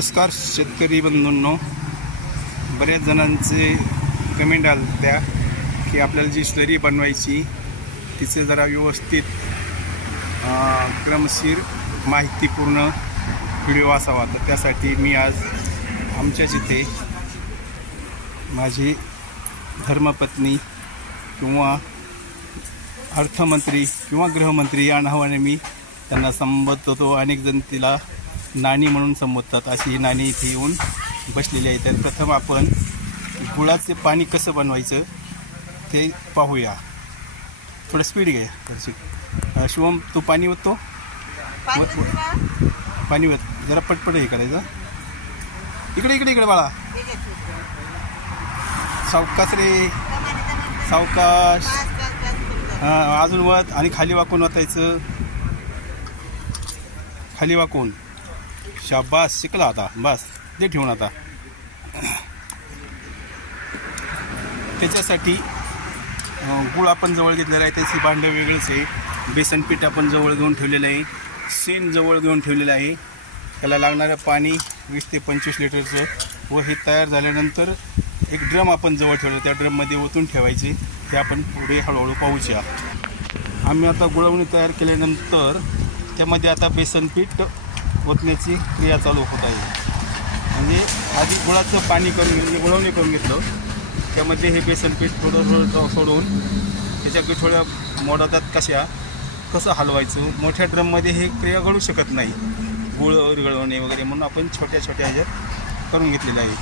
नमस्कार शेतकरी बंधूंनो, बऱ्याच जणांचे कमेंट आल्या त्या की आपल्याला जी स्लरी बनवायची तिचे जरा व्यवस्थित क्रमशीर माहितीपूर्ण व्हिडिओ असावा. तर त्यासाठी मी आज आमच्याच इथे माझी धर्मपत्नी किंवा अर्थमंत्री किंवा गृहमंत्री या नावाने मी त्यांना संबोधतो. अनेक जण तिला नानी म्हणून संबोधतात. अशी ही नानी इथे येऊन बसलेली आहे. तर प्रथम आपण गुळाचे पाणी कसं बनवायचं ते पाहूया. थोडं स्पीड घे. शिवम, तू पाणी ओततो. पाणी ओत जरा पटपट हे करायचं. इकडे इकडे इकडे बाळा, सावकाश रे, सावकाश. हां, अजून वत आणि खाली वाकून वाचायचं. खाली वाकून. शाबास, शिकला आता. बस ते ठेवून आता. त्याच्यासाठी गुळ आपण जवळ घेतलेला आहे. त्याची भांडं वेगळंच आहे. बेसन पीठ आपण जवळ घेऊन ठेवलेलं आहे. शेण जवळ घेऊन ठेवलेलं आहे. त्याला लागणारं पाणी 20 ते 25 लिटरचं. व हे तयार झाल्यानंतर एक ड्रम आपण जवळ ठेवलं, त्या ड्रममध्ये ओतून ठेवायचे. ते आपण पुढे हळूहळू पाहूया. आम्ही आता गुळवणी तयार केल्यानंतर त्यामध्ये आता बेसन पीठ ओतण्याची क्रिया चालू होत आहे. म्हणजे आधी गुळाचं पाणी करून गुळवणी करून घेतलं. त्यामध्ये हे बेसन पीठ थोडं सोडून त्याच्या पिठोळ्या मोडवतात. कसं हलवायचं. मोठ्या ड्रममध्ये हे क्रिया घडू शकत नाही, गुळ विरघळवणे वगैरे, म्हणून आपण छोट्या छोट्या ह्याच्यात करून घेतलेलं आहे.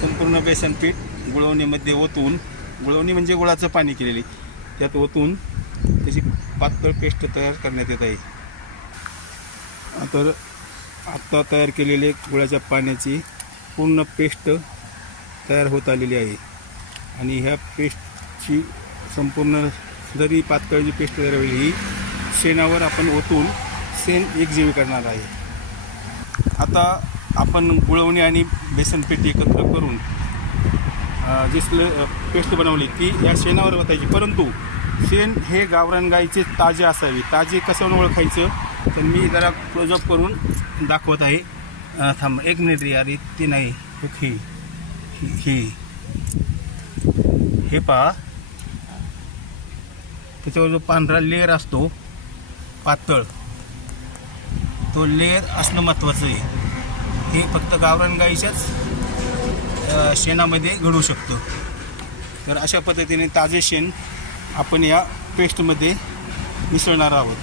संपूर्ण बेसन पीठ गुळवणीमध्ये ओतून, गुळवणी म्हणजे गुळाचं पाणी केलेली, त्यात ओतून त्याची पातळ पेस्ट तयार करण्यात येत आहे. तर आत्ता तयार केलेले गुळाच्या पाण्याची पूर्ण पेस्ट तयार होत आलेली आहे. आणि ह्या पेस्टची संपूर्ण जरी पातळ जी पेस्ट तयार होईल ही शेणावर आपण ओतून शेण एकजीवी करणार आहे. आता आपण गुळवणी आणि बेसन पीठ एकत्र करून जी पेस्ट बनवली ती या शेणावर ओतायची. परंतु शेण हे गावरान गाईचे ताजे असावे. ताजे कसं ओळखायचं तर मी जरा क्लोजअप करून दाखवत आहे. थांब 1 मिनिट रे यार, ते नाही हे पहा. त्याच्यावर जो पांढरा लेअर असतो पातळ, तो लेअर असणं महत्त्वाचं आहे. हे फक्त गावरान गाईच्याच शेणामध्ये घडू शकतं. तर अशा पद्धतीने ताजे शेण आपण या पेस्टमध्ये मिसळणार आहोत.